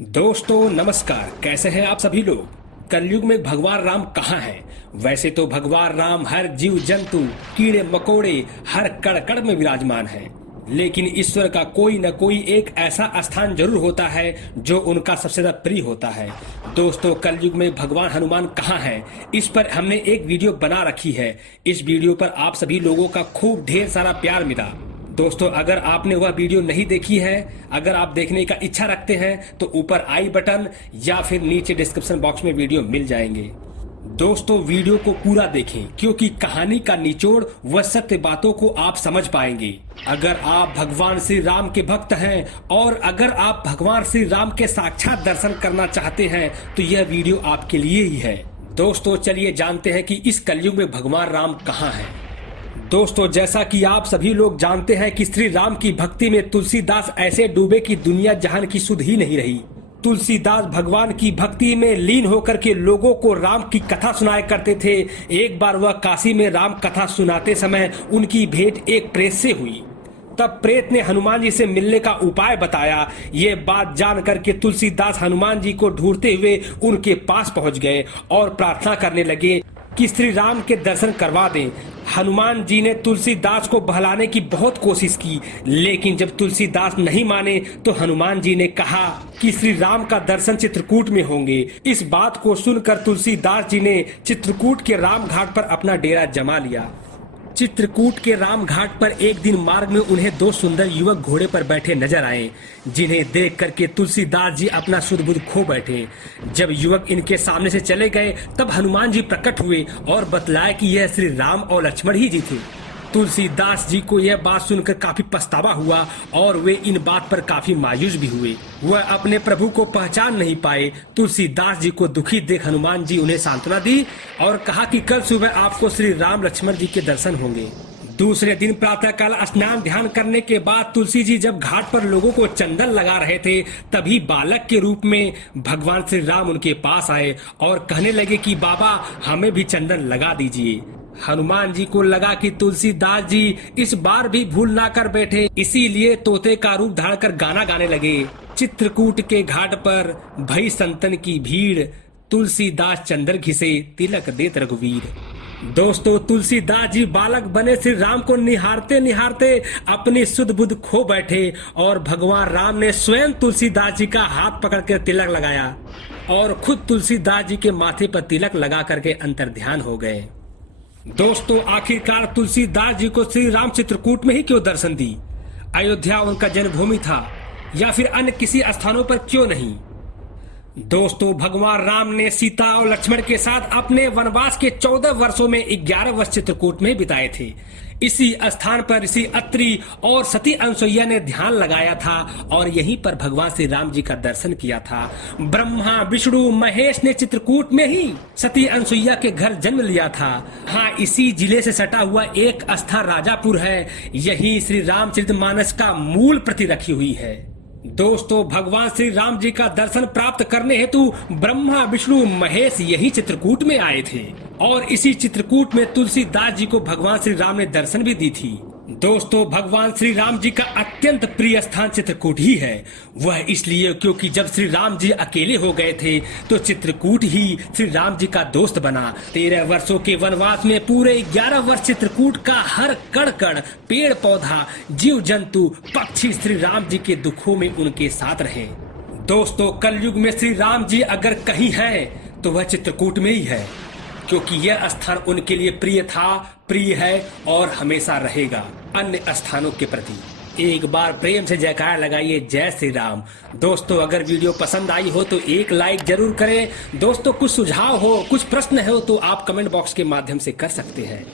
दोस्तों नमस्कार, कैसे हैं आप सभी लोग। कलयुग में भगवान राम कहाँ हैं? वैसे तो भगवान राम हर जीव जंतु, कीड़े मकोड़े, हर कण कण में विराजमान हैं। लेकिन ईश्वर का कोई न कोई एक ऐसा स्थान जरूर होता है जो उनका सबसे ज्यादा प्रिय होता है। दोस्तों, कलयुग में भगवान हनुमान कहाँ हैं? इस पर हमने एक वीडियो बना रखी है। इस वीडियो पर आप सभी लोगों का खूब ढेर सारा प्यार मिला। दोस्तों, अगर आपने वह वीडियो नहीं देखी है, अगर आप देखने का इच्छा रखते हैं तो ऊपर आई बटन या फिर नीचे डिस्क्रिप्शन बॉक्स में वीडियो मिल जाएंगे। दोस्तों, वीडियो को पूरा देखें क्योंकि कहानी का निचोड़ व सत्य बातों को आप समझ पाएंगे। अगर आप भगवान श्री राम के भक्त हैं और अगर आप भगवान श्री राम के साक्षात दर्शन करना चाहते हैं तो यह वीडियो आपके लिए ही है। दोस्तों, चलिए जानते हैं कि इस कलयुग में भगवान राम कहाँ हैं। दोस्तों, जैसा कि आप सभी लोग जानते हैं कि श्री राम की भक्ति में तुलसीदास ऐसे डूबे कि दुनिया जहान की सुध ही नहीं रही। तुलसीदास भगवान की भक्ति में लीन होकर के लोगों को राम की कथा सुनाया करते थे। एक बार वह काशी में राम कथा सुनाते समय उनकी भेंट एक प्रेत से हुई। तब प्रेत ने हनुमान जी से मिलने का उपाय बताया। ये बात जान करके तुलसीदास हनुमान जी को ढूंढते हुए उनके पास पहुंच गए और प्रार्थना करने लगे कि श्री राम के दर्शन करवा दें। हनुमान जी ने तुलसीदास को बहलाने की बहुत कोशिश की, लेकिन जब तुलसीदास नहीं माने तो हनुमान जी ने कहा कि श्री राम का दर्शन चित्रकूट में होंगे। इस बात को सुनकर तुलसीदास जी ने चित्रकूट के राम घाट पर अपना डेरा जमा लिया। चित्रकूट के राम घाट पर एक दिन मार्ग में उन्हें दो सुंदर युवक घोड़े पर बैठे नजर आए, जिन्हें देख करके तुलसीदास जी अपना सुध बुध खो बैठे। जब युवक इनके सामने से चले गए तब हनुमान जी प्रकट हुए और बतलाया कि यह श्री राम और लक्ष्मण ही जी थे। तुलसीदास जी को यह बात सुनकर काफी पछतावा हुआ और वे इन बात पर काफी मायूस भी हुए। वह अपने प्रभु को पहचान नहीं पाए। तुलसीदास जी को दुखी देख हनुमान जी उन्हें सांत्वना दी और कहा कि कल सुबह आपको श्री राम लक्ष्मण जी के दर्शन होंगे। दूसरे दिन प्रातःकाल स्नान ध्यान करने के बाद तुलसी जी जब घाट पर लोगों को चंदन लगा रहे थे, तभी बालक के रूप में भगवान श्री राम उनके पास आए और कहने लगे कि बाबा, हमें भी चंदन लगा दीजिए। हनुमान जी को लगा कि तुलसीदास जी इस बार भी भूल ना कर बैठे, इसीलिए तोते का रूप धारण कर गाना गाने लगे। चित्रकूट के घाट पर भई संतन की भीड़, तुलसीदास चंदर घिसे तिलक देत रघुवीर। दोस्तों, तुलसीदास जी बालक बने श्री राम को निहारते निहारते अपनी सुध बुध खो बैठे और भगवान राम ने स्वयं तुलसीदास जी का हाथ पकड़ कर तिलक लगाया और खुद तुलसीदास जी के माथे पर तिलक लगा करके अंतर ध्यान हो गए। दोस्तों, आखिरकार तुलसीदास जी को श्री राम चित्रकूट में ही क्यों दर्शन दी? अयोध्या उनका जन्मभूमि था या फिर अन्य किसी स्थानों पर क्यों नहीं? दोस्तों, भगवान राम ने सीता और लक्ष्मण के साथ अपने वनवास के 14 वर्षों में 11 वर्ष चित्रकूट में बिताए थे। इसी स्थान पर ऋषि अत्रि और सती अनसुईया ने ध्यान लगाया था और यहीं पर भगवान श्री राम जी का दर्शन किया था। ब्रह्मा विष्णु महेश ने चित्रकूट में ही सती अनसुईया के घर जन्म लिया था। हाँ, इसी जिले से सटा हुआ एक स्थान राजापुर है। यही श्री रामचरितमानस का मूल प्रति रखी हुई है। दोस्तों, भगवान श्री राम जी का दर्शन प्राप्त करने हेतु ब्रह्मा विष्णु महेश यही चित्रकूट में आए थे और इसी चित्रकूट में तुलसीदास जी को भगवान श्री राम ने दर्शन भी दी थी। दोस्तों, भगवान श्री राम जी का अत्यंत प्रिय स्थान चित्रकूट ही है। वह इसलिए क्योंकि जब श्री राम जी अकेले हो गए थे तो चित्रकूट ही श्री राम जी का दोस्त बना। 13 वर्षों के वनवास में पूरे 11 वर्ष चित्रकूट का हर कण कण, पेड़ पौधा, जीव जंतु, पक्षी श्री राम जी के दुखों में उनके साथ रहे। दोस्तों, कलयुग में श्री राम जी अगर कहीं है तो वह चित्रकूट में ही है, क्योंकि यह स्थान उनके लिए प्रिय था, प्रिय है और हमेशा रहेगा अन्य स्थानों के प्रति। एक बार प्रेम से जयकारा लगाइए, जय श्री राम। दोस्तों, अगर वीडियो पसंद आई हो तो एक लाइक जरूर करें। दोस्तों, कुछ सुझाव हो, कुछ प्रश्न हो तो आप कमेंट बॉक्स के माध्यम से कर सकते हैं।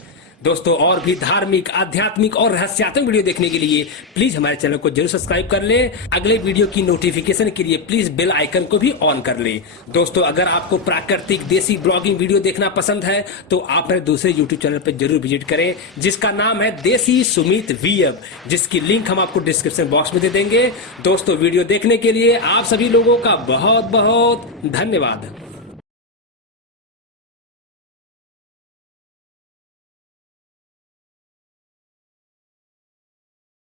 दोस्तों, और भी धार्मिक, आध्यात्मिक और रहस्यात्मक वीडियो देखने के लिए प्लीज हमारे चैनल को जरूर सब्सक्राइब कर लें। अगले वीडियो की नोटिफिकेशन के लिए प्लीज बेल आइकन को भी ऑन कर लें। दोस्तों, अगर आपको प्राकृतिक देसी ब्लॉगिंग वीडियो देखना पसंद है तो आप मेरे दूसरे यूट्यूब चैनल पर जरूर विजिट करें, जिसका नाम है देसी सुमित वीएब, जिसकी लिंक हम आपको डिस्क्रिप्शन बॉक्स में दे देंगे। दोस्तों, वीडियो देखने के लिए आप सभी लोगों का बहुत बहुत धन्यवाद।